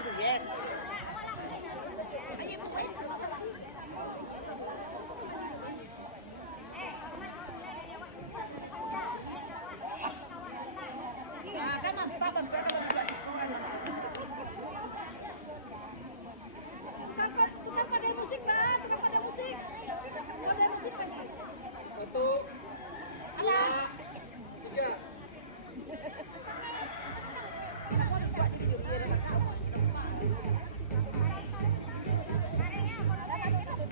duit. Nah, kan mantap bantu kalau buka sikuan. Tukang pandai musik, Mbak. Tukang pandai musik. Pandai musik lagi. Satu, dua, tiga.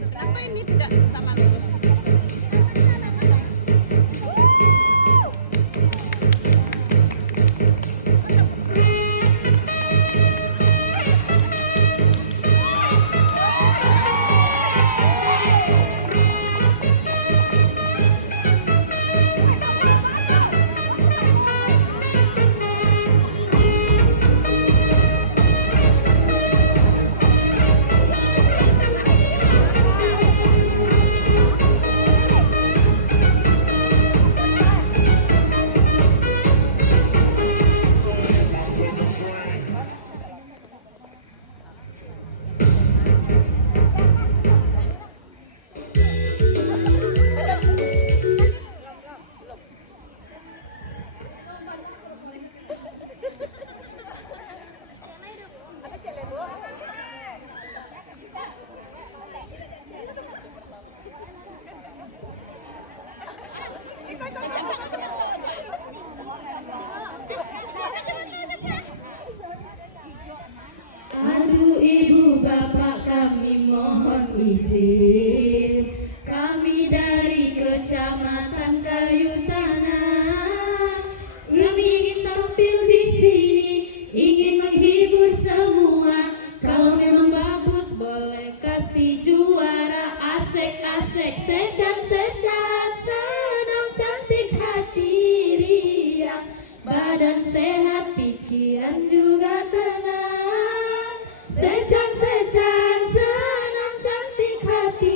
Kenapa ini tidak sama lurus? Aduh ibu bapak kami mohon izin, kami dari Kecamatan Kayu Tanah. Kami ingin tampil di sini, ingin menghibur semua. Kalau memang bagus boleh kasih juara. Asik-asik, secat-secat, senang cantik hati riang, badan sehat, pikiran juga tenang. Secan-secan, senang cantik hati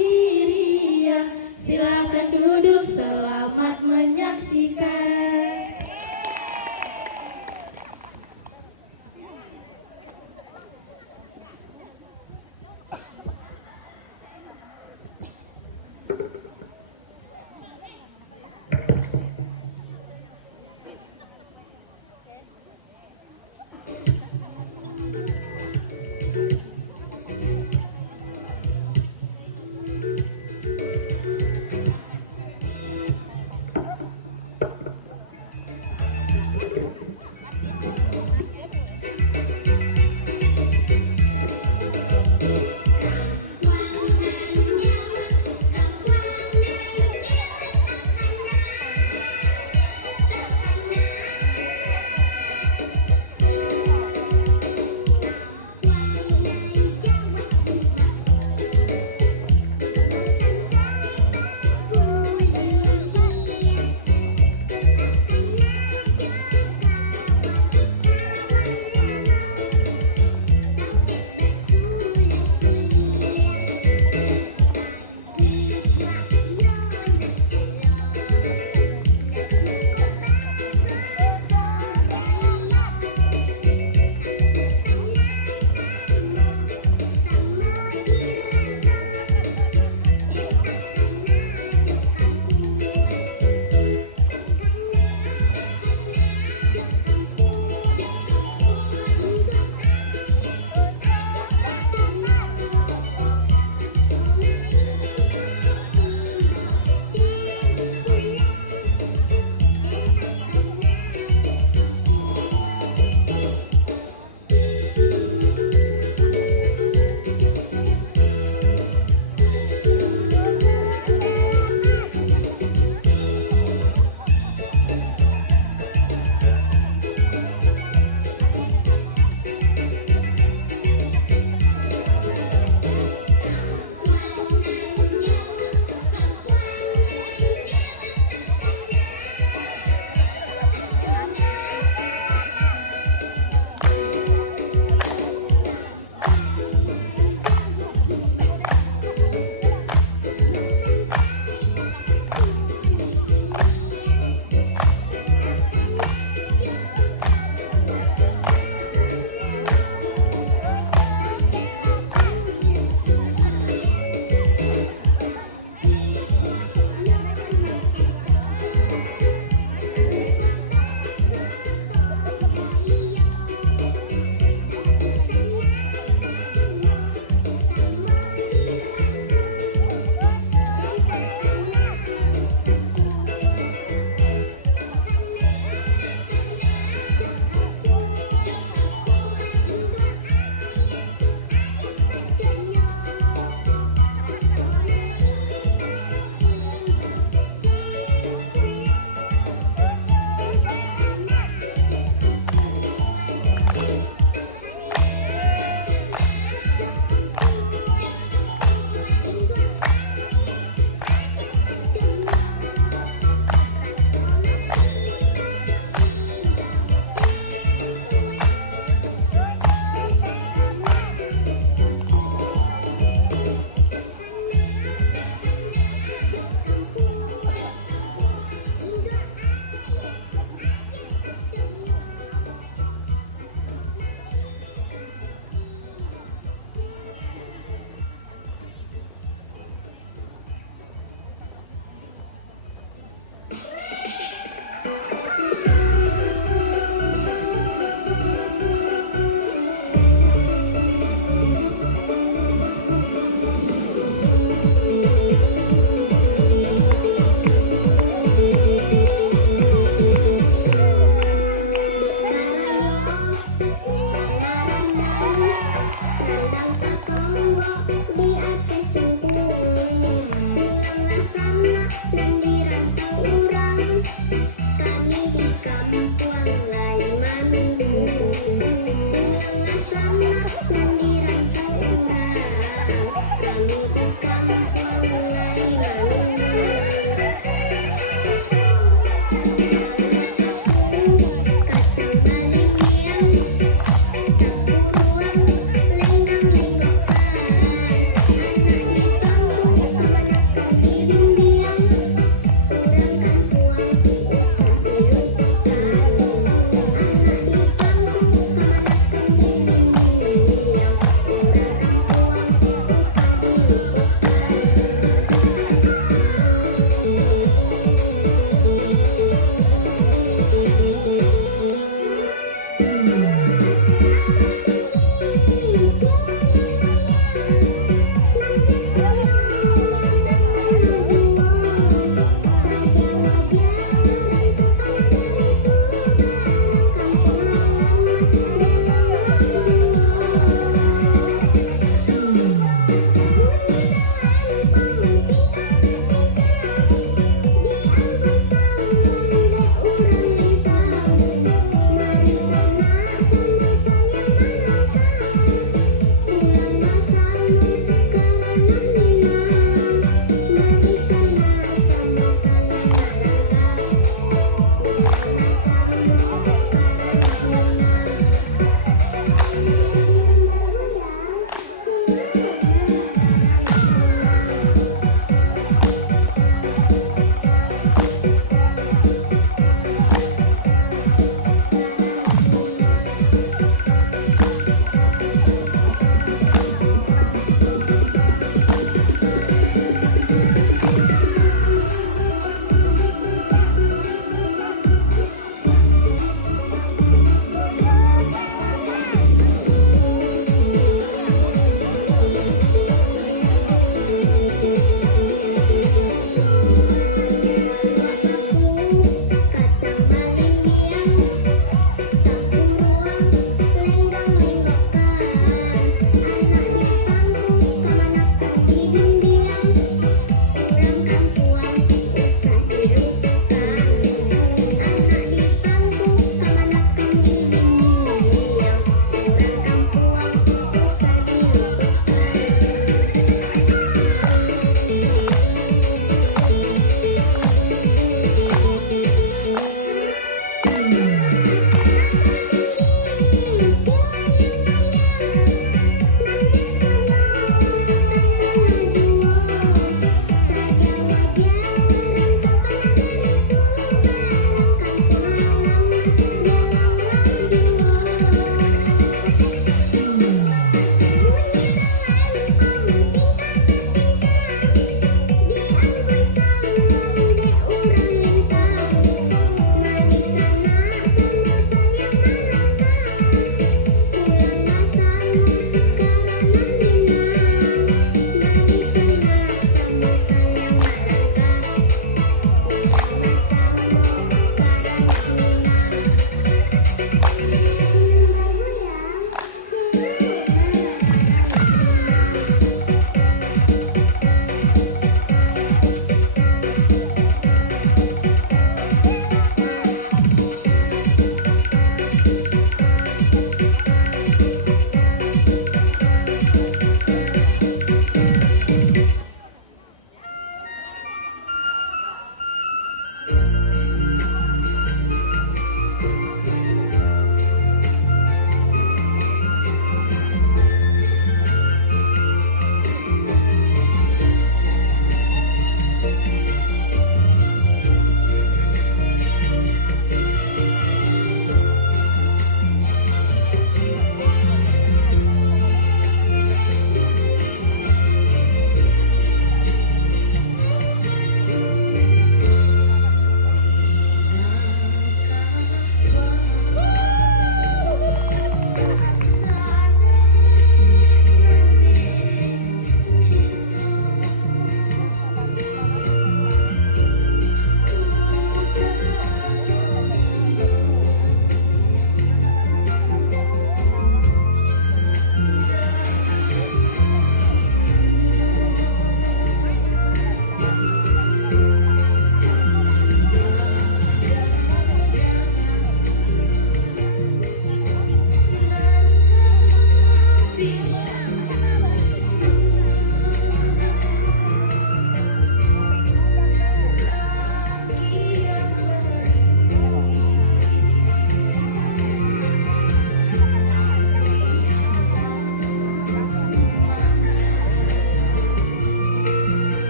di atas gunung. Pulanglah sana dan dirantau orang, kami di kampung lain mandung. Pulanglah sana dan dirantau orang, kami di kampung lain mandung. Kacang balingnya buruan lenggang-lenggokan, anak di kampung kebanyakan di dunia, orang kampung usah dilupakan. Anak di kampung kebanyakan di dunia, orang kampung usah dilupakan.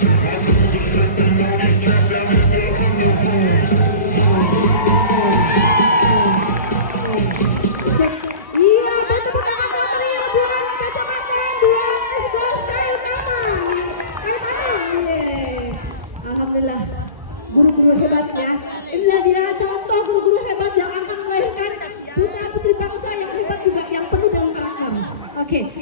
Iya, bertepuk tangan yang meriah buat kacamata dua skor Sky Utama. Alhamdulillah, guru-guru hebat ya. Inilah dia contoh guru-guru hebat yang akan melahirkan putra putri bangsa yang hebat juga, yang penuh dengan karakter. Oke.